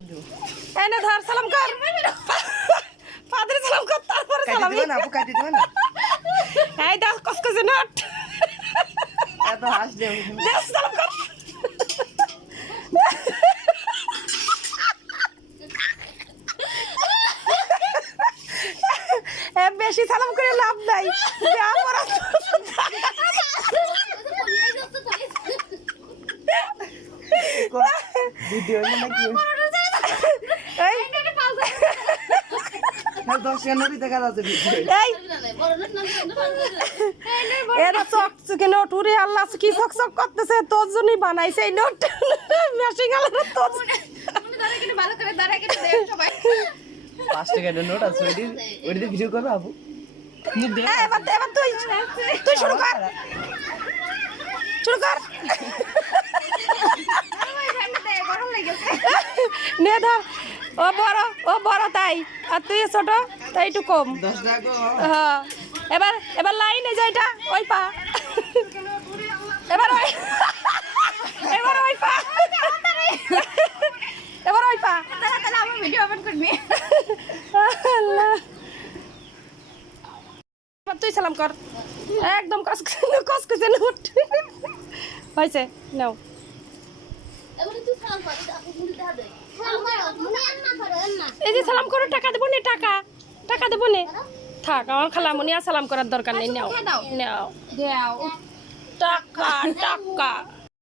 এই না ধর সালাম কর ফাদরে সালাম কর তারপরে সালাম দিবেন আপু কাটি দিবেন এই দাও কসকসে নট এত হাস দেও দাও সালাম কর এ বেশি সালাম করে লাভ নাই যা পড়া ভিডিও নাকি এই হ্যাঁ 10 জানুয়ারি দেখা যাচ্ছে ভিডিও এই এরা চক চকে নোট উড়ে আল্লাহ কি চক চক করতেছে তোর জন্যই বানাইছে এই নোট মেশিং আলাদা তোর ভালো করে দাঁড়া কেটে দে সবাই 5 টাকার নোট আছে ওইটা ভিডিও করবে আপু এবার তুই শুরু কর শুরু কর গরম লেগেছে নে ধর ও বড় তাই আর তুই ছোট তাই একটু কম 10 টাকা হ্যাঁ এবার লাইনে যা এটা ওই পা এবার ওই পা এবার ওই পা তাহলে আমার ভিডিও ওপেন করবি আল্লাহ তুই সালাম কর একদম কসকসে নোট হয়েছে নাও এই যে সালাম করো টাকা দেবো নে টাকা দেবো নে থাক আমার খালামুনি আর সালাম করার দরকার নেই নাও নাও দাও টাকা